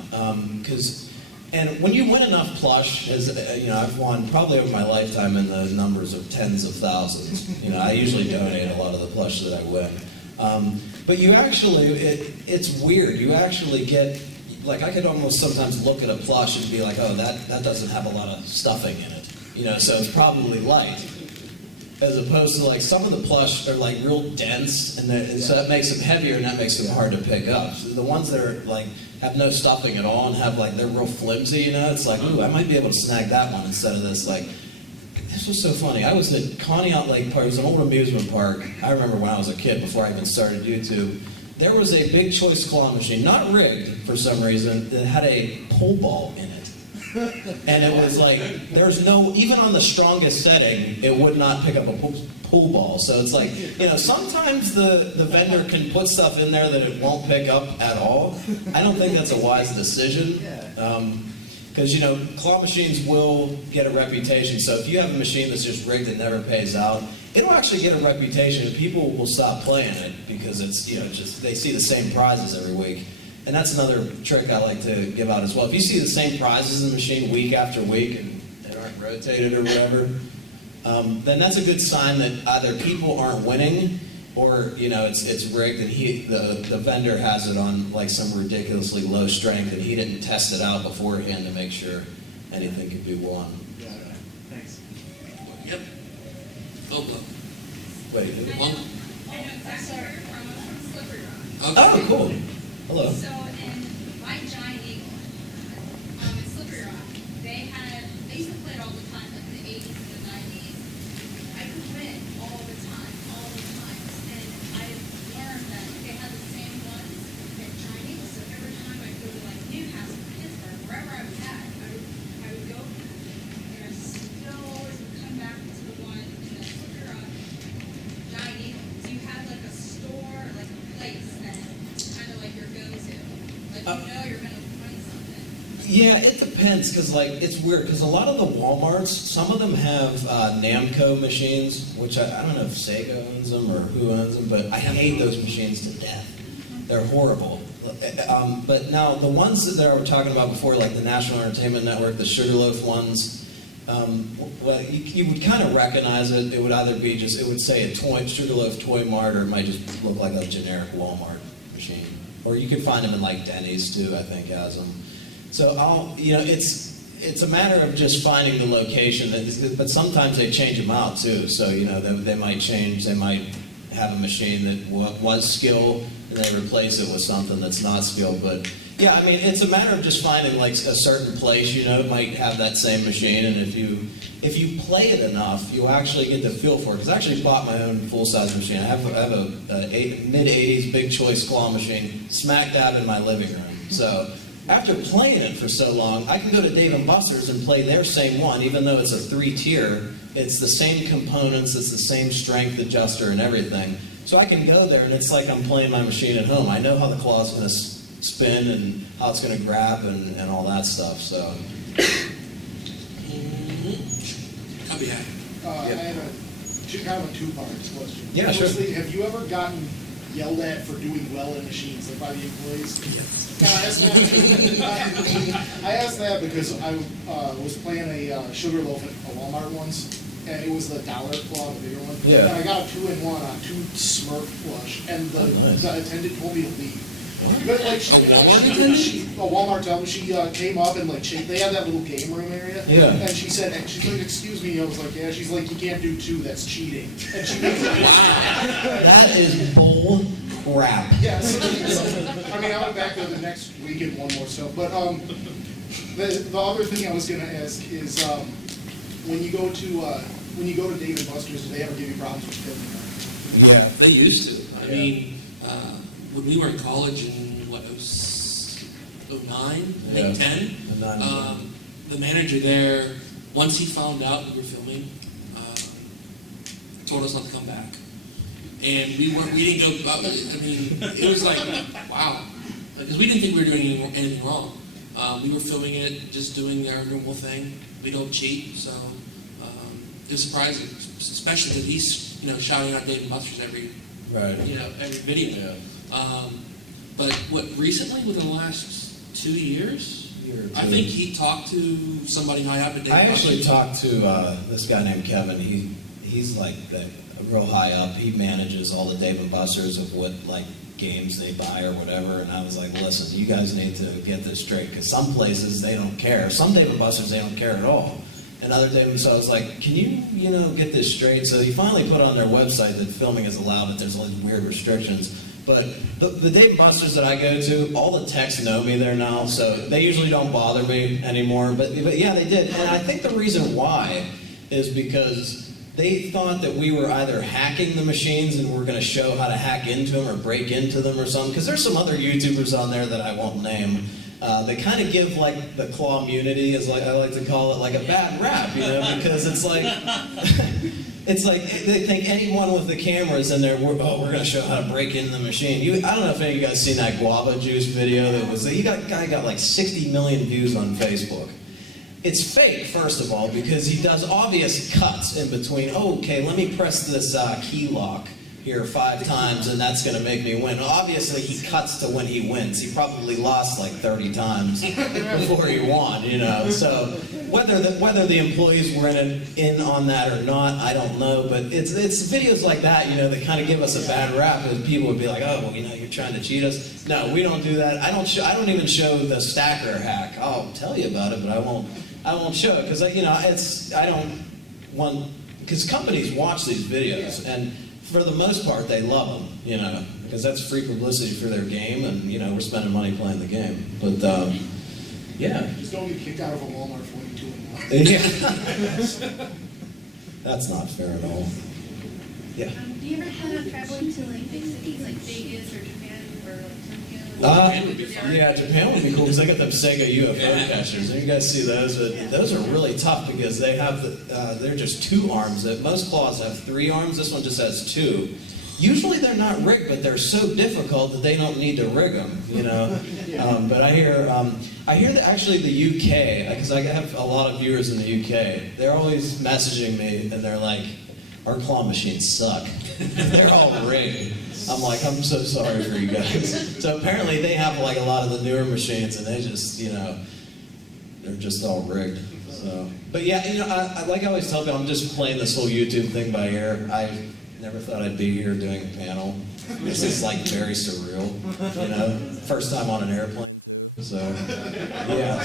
And when you win enough plush, as you know, I've won probably over my lifetime in the numbers of tens of thousands. You know, I usually donate a lot of the plush that I win. But you actually, it's weird. You actually get, like, I could almost sometimes look at a plush and be like, oh, that doesn't have a lot of stuffing in it. You know, so it's probably light. As opposed to, like, some of the plush are, like, real dense, and so that makes them heavier, and that makes them hard to pick up. So the ones that are, like, have no stuffing at all and have, like, they're real flimsy, you know, it's like, ooh, I might be able to snag that one instead of this, like, this was so funny. I was at Conneaut Lake Park. It was an old amusement park. I remember when I was a kid, before I even started YouTube. There was a big choice claw machine, not rigged for some reason, that had a pull ball in it. And it was like, there's no, even on the strongest setting, it would not pick up a pull ball. So it's like, you know, sometimes the vendor can put stuff in there that it won't pick up at all. I don't think that's a wise decision. Because, you know, claw machines will get a reputation. So if you have a machine that's just rigged and never pays out, it'll actually get a reputation and people will stop playing it because it's, you know, just they see the same prizes every week. And that's another trick I like to give out as well. If you see the same prizes in the machine week after week and they aren't rotated or whatever, then that's a good sign that either people aren't winning or, you know, it's rigged and the vendor has it on like some ridiculously low strength and he didn't test it out beforehand to make sure anything could be won. Yeah, thanks. Yep. Oh, look. Wait. One. I know exactly from Slippery Rock. Okay. Oh, cool. Hello. So in my Giant Eagle, in Slippery Rock, they used to play it all the time, like in the 80s and the 90s. I could win all the time. And I learned that they had the same ones at Giant Eagle. So every time I go to like Newcastle, Pittsburgh, wherever I was at, I would go, and I still always would come back to the one in the Slippery Rock Giant Eagle. Do you have like a store, like a place that kind of like your go-to? Like you know you're gonna win something. Yeah, it depends because like it's weird because a lot of the Walmarts, some of them have Namco machines, which I don't know if Sega owns them or who owns them, but I hate those machines to death. They're horrible. But now the ones that I was talking about before, like the National Entertainment Network, the Sugarloaf ones, well, you would kind of recognize it. It would either be just, it would say a Sugarloaf Toy Mart, or it might just look like a generic Walmart machine. Or you can find them in like Denny's too, I think has them. So you know, it's a matter of just finding the location, but sometimes they change them out too. So, you know, they might change, they might have a machine that was skill and they replace it with something that's not skill. But yeah, I mean, it's a matter of just finding like a certain place, you know, it might have that same machine, and if you play it enough, you actually get the feel for it. Because I actually bought my own full-size machine. I have a mid-'80s big choice claw machine smack dab in my living room. So after playing it for so long, I can go to Dave & Buster's and play their same one, even though it's a 3-tier. It's the same components, it's the same strength adjuster and everything. So I can go there and it's like I'm playing my machine at home. I know how the claw's going to spin and how it's going to grab and all that stuff. So. I'll be happy. I have kind of a two-part question. Yeah, sure. Firstly, have you ever gotten yelled at for doing well in machines, like by the employees? Yes. I asked that because I was playing a Sugarloaf at a Walmart once, and it was the dollar claw, the bigger one. Yeah. And I got a 2-in-1 on 2 Smurf flush, and the attendant told me to leave. But like a Walmart tell me, she came up and like they had that little game room area. Yeah. And she's like, excuse me. I was like, yeah. She's like, you can't do 2. That's cheating. And she was like, That is bull crap. yeah. So, I mean, I went back there the next week and won more stuff. But the other thing I was gonna ask is when you go to Dave & Buster's, do they ever give you problems with filming? Yeah. They used to. I mean, when we were in college in, what, 09, Yeah. 10? 09. the manager there, once he found out we were filming, told us not to come back. And we didn't go, I mean, it was like, wow. Because we didn't think we were doing anything wrong. We were filming it, just doing our normal thing. We don't cheat, so it was surprising, especially because he's, shouting out Dave & Buster's every video. Yeah. But recently, within the last 2 years, I think he talked to somebody high up at Dave & Buster's. I actually talked to this guy named Kevin. He's like real high up. He manages all the Dave & Buster's of what games they buy or whatever. And I was like, listen, you guys need to get this straight, because some places they don't care. Some Dave & Buster's they don't care at all. And other Dave & so I was like, can you get this straight? So he finally put on their website that filming is allowed, but there's weird restrictions. But the Dave & Buster's that I go to, all the techs know me there now, so they usually don't bother me anymore. But yeah, they did. And I think the reason why is because they thought that we were either hacking the machines and we're going to show how to hack into them or break into them or something. Because there's some other YouTubers on there that I won't name. They kind of give the claw immunity, as I like to call it, a bad rap, because it's like it's like they think anyone with the cameras in there, we're going to show how to break into the machine. I don't know if any of you guys seen that guava juice video guy got 60 million views on Facebook. It's fake, first of all, because he does obvious cuts in between. Oh, okay, let me press this key lock here 5 times, and that's going to make me win. Obviously, he cuts to when he wins. He probably lost 30 times before he won, So whether the employees were in on that or not, I don't know. But it's videos like that, that kind of give us a bad rap, and people would be like, oh, well, you're trying to cheat us. No, we don't do that. I don't even show the stacker hack. I'll tell you about it, but I won't show it because because companies watch these videos and for the most part they love them, because that's free publicity for their game, and we're spending money playing the game. But yeah. Just don't get kicked out of a Walmart for what you're doing now. Yeah. That's not fair at all. Yeah. Do you ever plan on traveling to big cities like Vegas or Japan or Tokyo? Yeah, Japan would be cool because they got them Sega UFO catchers. And you guys see those? Those are really tough because they have they're just 2 arms. Most claws have 3 arms. This one just has 2. Usually they're not rigged, but they're so difficult that they don't need to rig them. But I hear that actually the UK, because I have a lot of viewers in the UK, they're always messaging me and they're like, our claw machines suck. They're all rigged. I'm like, I'm so sorry for you guys. So apparently they have a lot of the newer machines, and they just, they're just all rigged. So, but yeah, I like I always tell people, I'm just playing this whole YouTube thing by ear. I never thought I'd be here doing a panel. This is very surreal. First time on an airplane. So yeah.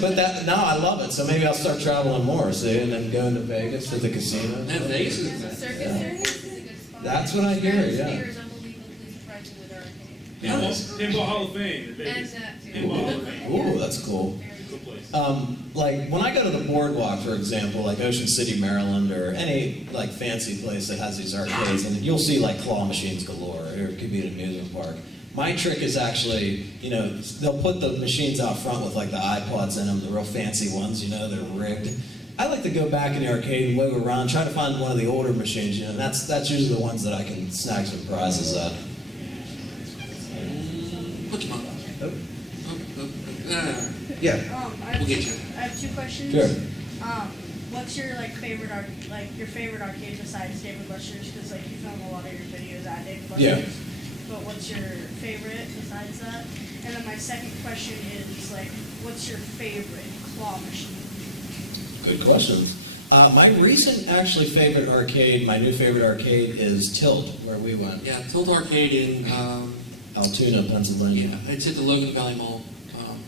But that now I love it. So maybe I'll start traveling more. See, and then going to Vegas to the casino. And Vegas is Circus is a good spot. That's what I hear. Yeah. Pinball Hall of Fame. Pinball Hall of Fame. Ooh, that's cool. Good place. When I go to the boardwalk, for example, Ocean City, Maryland, or any fancy place that has these arcades, and you'll see claw machines galore, or it could be an amusement park. My trick is actually, they'll put the machines out front with the iPods in them, the real fancy ones, they're rigged. I like to go back in the arcade and wiggle around, try to find one of the older machines, and that's usually the ones that I can snag some prizes at. Pokemon. Yeah. We'll get you. I have 2 questions. Sure. What's your favorite arcade besides Dave & Buster's? Because you film a lot of your videos at Dave & Buster's. Yeah. But what's your favorite besides that? And then my second question is what's your favorite claw machine? Good questions. My recent favorite arcade, my new favorite arcade is Tilt, where we went. Yeah, Tilt Arcade in Altoona, Pennsylvania. Yeah, it's at the Logan Valley Mall.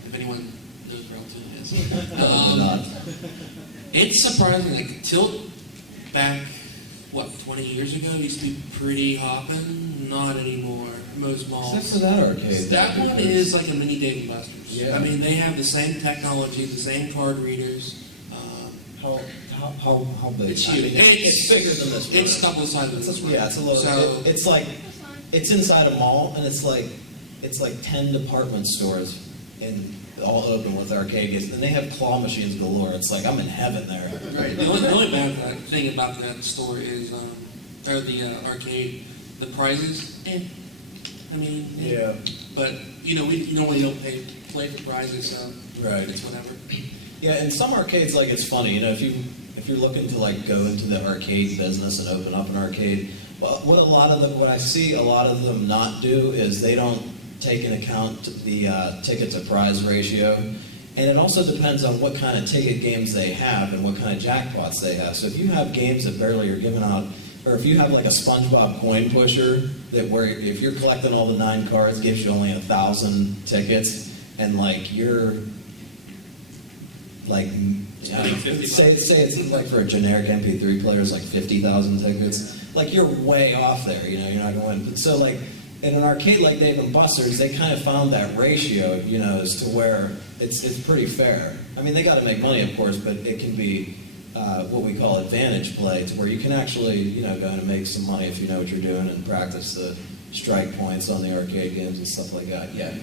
If anyone knows where Altoona is. Probably not. It's surprising. Tilt back 20 years ago used to be pretty hopping. Not anymore. Most malls. Except for that arcade. That one is like a mini Dave & Buster's. Yeah. I mean, they have the same technology, the same card readers. How big? It's huge. It's bigger than this one. It's double the size of this one. Yeah, it's a little. So, it's inside a mall, and it's like 10 department stores in all open with arcade games, and they have claw machines galore. It's like I'm in heaven there. Right. The only bad thing about that store is, or the arcade, the prizes. I mean. Yeah. But we normally don't play for prizes, so Right. it's whatever. Yeah, in some arcades, like it's funny, if you're looking to like go into the arcade business and open up an arcade, well, what I see a lot of them not do is they don't take into account the ticket to prize ratio, and it also depends on what kind of ticket games they have and what kind of jackpots they have. So if you have games that barely are given out, or if you have like a SpongeBob coin pusher that where if you're collecting all the 9 cards gives you only 1,000 tickets, and like you're like say it's like for a generic MP3 player, it's like 50,000 tickets. Like you're way off there, you're not going to win. So like in an arcade like Dave & Buster's, they kind of found that ratio, as to where it's pretty fair. I mean, they got to make money, of course, but it can be what we call advantage play, to where you can actually, go and make some money if you know what you're doing and practice the strike points on the arcade games and stuff like that. Yeah.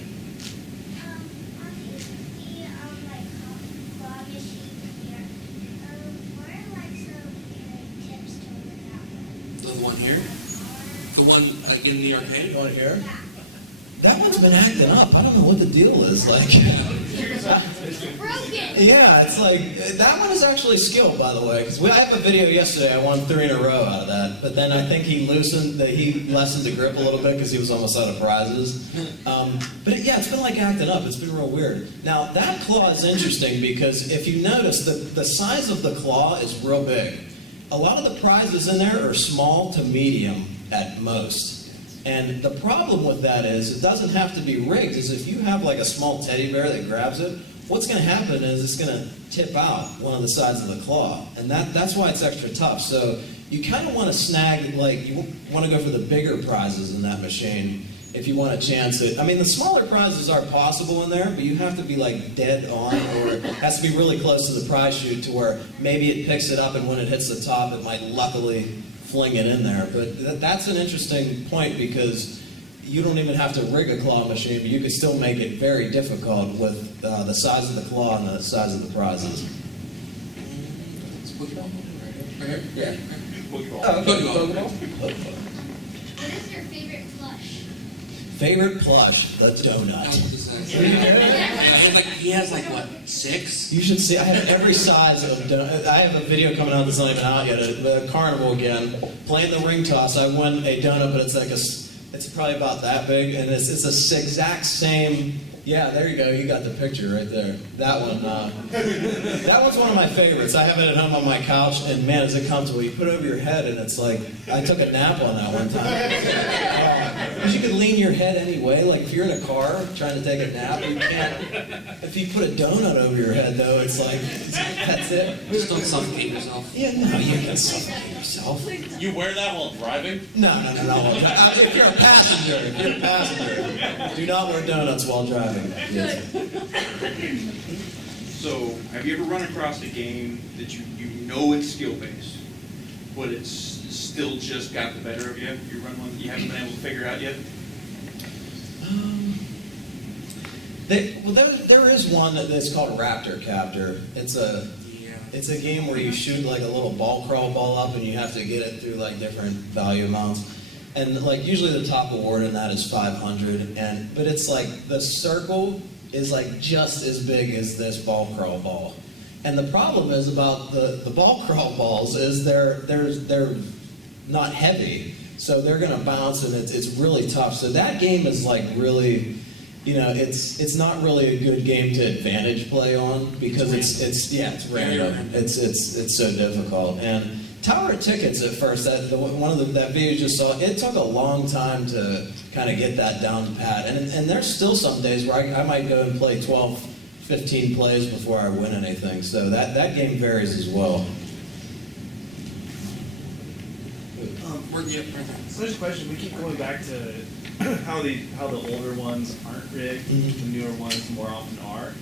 The one here? The one in the arcade? You want to hear? That one's been acting up. I don't know what the deal is. Like, yeah, it's like that one is actually skill, by the way. Because I have a video yesterday. I won 3 in a row out of that. But then I think he lessened the grip a little bit because he was almost out of prizes. But yeah, it's been like acting up. It's been real weird. Now that claw is interesting because if you notice, the size of the claw is real big. A lot of the prizes in there are small to medium at most. And the problem with that is it doesn't have to be rigged. Is if you have like a small teddy bear that grabs it, what's going to happen is it's going to tip out one of the sides of the claw. And that's why it's extra tough. So you kind of want to snag, like you want to go for the bigger prizes in that machine if you want a chance at, I mean, the smaller prizes are possible in there, but you have to be like dead on, or it has to be really close to the prize chute to where maybe it picks it up and when it hits the top, it might luckily fling it in there. But that's an interesting point because you don't even have to rig a claw machine, but you can still make it very difficult with the size of the claw and the size of the prizes. It's Pokeball? Right here? Yeah. Pokeball. Oh, okay. Pokeball. What is your favorite plush? Favorite plush? The donut. He has like what, 6? You should see, I have every size of donut. I have a video coming out that's not even out yet, a carnival again, playing the ring toss. I won a donut, but it's like it's probably about that big, and it's the exact same. Yeah, there you go. You got the picture right there. That one. That one's one of my favorites. I have it at home on my couch, and man, is it comfortable. You put it over your head, and it's like, I took a nap on that one time. Because you could lean your head anyway. Like if you're in a car trying to take a nap, you can't. If you put a donut over your head, though, it's like, that's it. Just don't suffocate yourself. Yeah, no, you can't suffocate yourself. You wear that while driving? No. If you're a passenger, do not wear donuts while driving. So, have you ever run across a game that you know it's skill-based, but it's still just got the better of you? You run one that you haven't been able to figure out yet? There is one that's called Raptor Captor. It's a game where you shoot like a little ball crawl ball up and you have to get it through like different value amounts. And like usually the top award in that is 500, but it's like the circle is like just as big as this ball crawl ball. And the problem is about the ball crawl balls is they're not heavy, so they're gonna bounce and it's really tough. So that game is like really, it's not really a good game to advantage play on because it's random. It's so difficult. And Tower of Tickets at first, that video you just saw, it took a long time to kind of get that down pat. And there's still some days where I might go and play 12, 15 plays before I win anything. So that game varies as well. So there's a question. We keep going back to how the older ones aren't rigged, the newer ones more often are.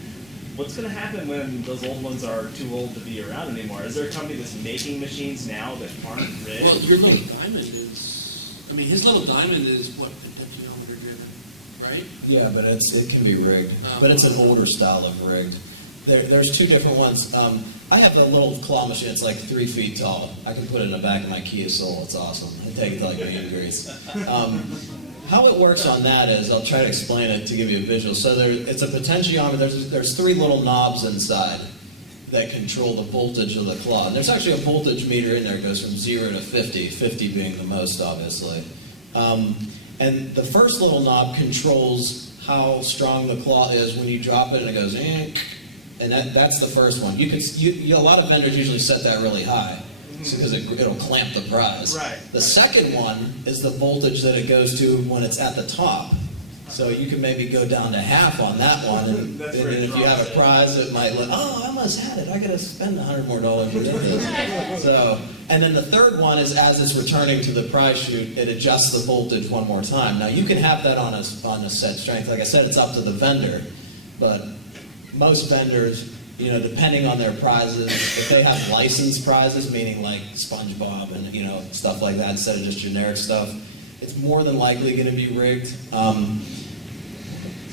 What's going to happen when those old ones are too old to be around anymore? Is there a company that's making machines now that aren't rigged? Well, your little diamond is. I mean, his little diamond is what, 1500 driven. right? Yeah, but it can be rigged. But it's an older style of rigged. There's two different ones. I have a little claw machine. It's like 3 feet tall. I can put it in the back of my Kia Soul. It's awesome. I take it to like meet and greets. How it works on that is, I'll try to explain it to give you a visual. So it's a potentiometer. There's 3 little knobs inside that control the voltage of the claw. And there's actually a voltage meter in there. It goes from 0 to 50, 50 being the most, obviously. And the first little knob controls how strong the claw is when you drop it, and it goes, and that's the first one. A lot of vendors usually set that really high, because it'll clamp the prize. Right. The second one is the voltage that it goes to when it's at the top. So you can maybe go down to half on that one, and if you have a prize, it might look, I almost had it. I got to spend $100 more to get this. So, and then the third one is, as it's returning to the prize chute, it adjusts the voltage one more time. Now you can have that on a set strength. Like I said, it's up to the vendor, but most vendors, depending on their prizes, if they have licensed prizes, meaning like SpongeBob and stuff like that, instead of just generic stuff, it's more than likely going to be rigged.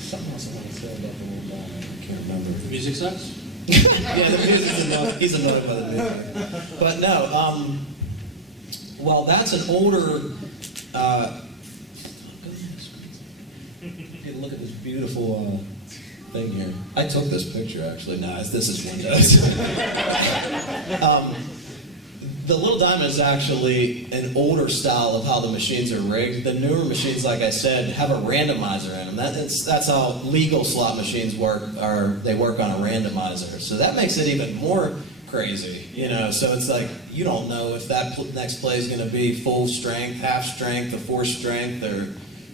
Something else I want to say about the little guy, I can't remember. The music sucks? Yeah, the music's annoying. He's annoyed by the music. But no, well, that's an older. Hey, look at this beautiful thing here. I took this picture actually. No, this is Windows. The Little Diamond is actually an older style of how the machines are rigged. The newer machines, like I said, have a randomizer in them. That's how legal slot machines work. They work on a randomizer. So that makes it even more crazy, So it's like you don't know if that next play is going to be full strength, half strength, a force strength,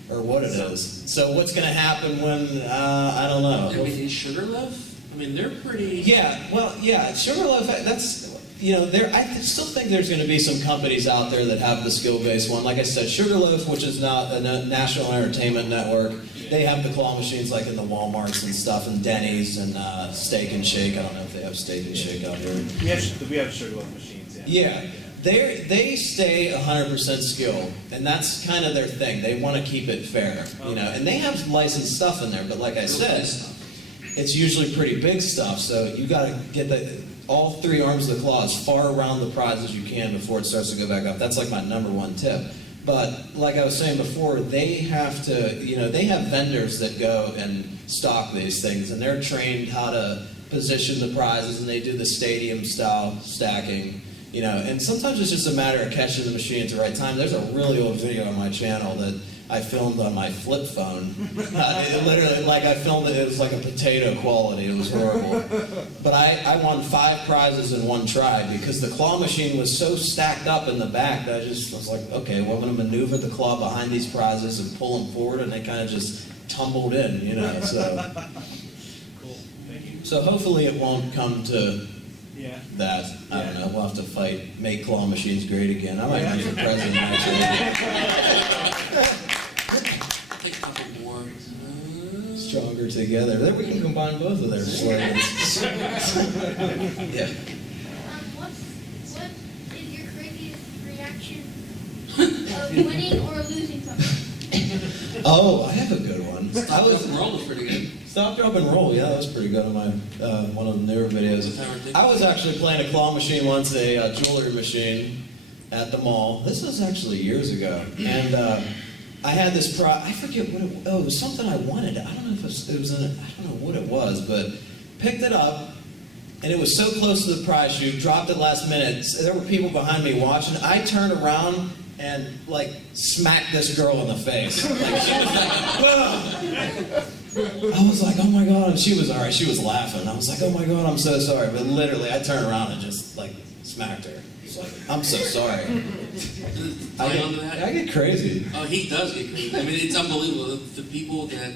or what it is. So what's going to happen when I don't know. I mean, Sugarloaf? I mean, they're pretty. Yeah, well, yeah, Sugarloaf. That's. I still think there's going to be some companies out there that have the skill-based one. Like I said, Sugarloaf, which is now a National Entertainment Network, they have the claw machines like in the Walmarts and stuff, and Denny's and Steak and Shake. I don't know if they have Steak and Shake out here. We have Sugarloaf machines, Yeah. They stay 100% skill, and that's kind of their thing. They want to keep it fair, and they have licensed stuff in there, but like I said, it's usually pretty big stuff, so you got to get all 3 arms of the claw as far around the prize as you can before it starts to go back up. That's like my #1 tip. But like I was saying before, they have to, they have vendors that go and stock these things, and they're trained how to position the prizes, and they do the stadium style stacking, and sometimes it's just a matter of catching the machine at the right time. There's a really old video on my channel that I filmed on my flip phone. Literally, I filmed it was like a potato quality. It was horrible. But I won 5 prizes in one try because the claw machine was so stacked up in the back that I was like, okay, well, I'm going to maneuver the claw behind these prizes and pull them forward, and they kind of just tumbled in, so. Cool, thank you. So hopefully it won't come to that. I don't know. We'll have to make claw machines great again. I might run for president actually. Stronger together. Then we can combine both of their slogans. Yeah. What is your craziest reaction of winning or losing something? Oh, I have a good one. Stop, Drop, and Roll was pretty good. Stop, Drop, and Roll. Yeah, that was pretty good on my one of the newer videos. I was actually playing a claw machine once, a jewelry machine at the mall. This was actually years ago, and I had this I forget what it was something I wanted. I don't know if it was I don't know what it was, but picked it up, and it was so close to the prize chute, dropped it last minute. There were people behind me watching. I turned around and smacked this girl in the face. She was I was like, oh my God, and she was all right. She was laughing. I was like, oh my God, I'm so sorry. But literally, I turned around and just smacked her. I'm so sorry. I get crazy. Oh, he does get crazy. I mean, it's unbelievable. The people that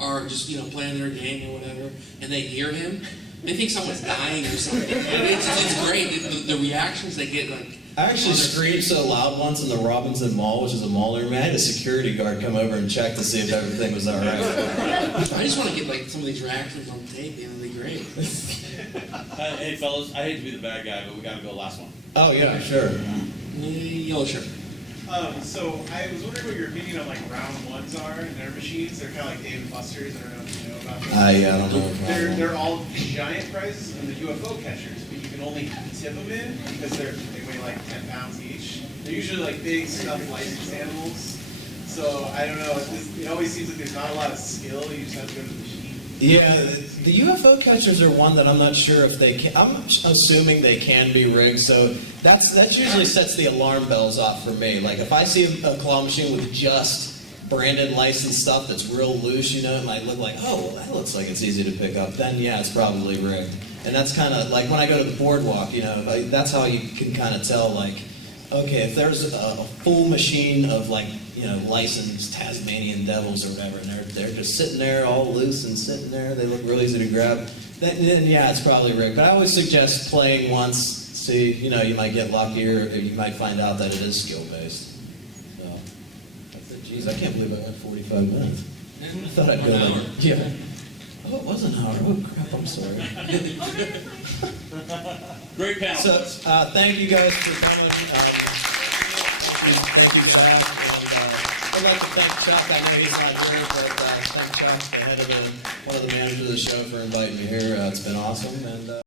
are just, playing their game or whatever, and they hear him, they think someone's dying or something. It's great. The reactions they get, I actually screamed so loud once in the Robinson Mall, which is a mall near me. I had a security guard come over and check to see if everything was all right. I just want to get some of these reactions on tape. They'd be great. Hey fellas, I hate to be the bad guy, but we gotta go last one. Oh yeah, sure. Yeah, sure. So I was wondering what your opinion on like round ones are in their machines. They're kind of like Dave and Buster's. I don't know if you know about them. Yeah, I don't know. They're all giant prizes and the UFO catchers, but you can only tip them in because they weigh like 10 pounds each. They're usually like big stuffed licensed animals. So I don't know. It always seems like there's not a lot of skill. You just have to go to the machine. Yeah, the UFO catchers are one that I'm not sure if they can. I'm assuming they can be rigged, so that usually sets the alarm bells off for me. Like if I see a claw machine with just branded licensed stuff that's real loose, you know, it might look like, oh, well, that looks like it's easy to pick up. Then yeah, it's probably rigged. And that's kind of like when I go to the boardwalk, you know, that's how you can kind of tell, like, okay, if there's a full machine of like, you know, licensed Tasmanian devils or whatever, and they're just sitting there all loose and sitting there, they look real easy to grab, then yeah, it's probably rigged. But I always suggest playing once, see, you know, you might get lucky or you might find out that it is skill-based. So, that's it. Geez, I can't believe I got 45 minutes. I thought I'd go like, yeah. Oh, it was an hour. Oh, crap, I'm sorry. Great panel. So, thank you guys for coming. Thank you guys. I'd like to thank Chuck. I know he's not here, but thank Chuck, the head of one of the managers of the show, for inviting me here. It's been awesome. And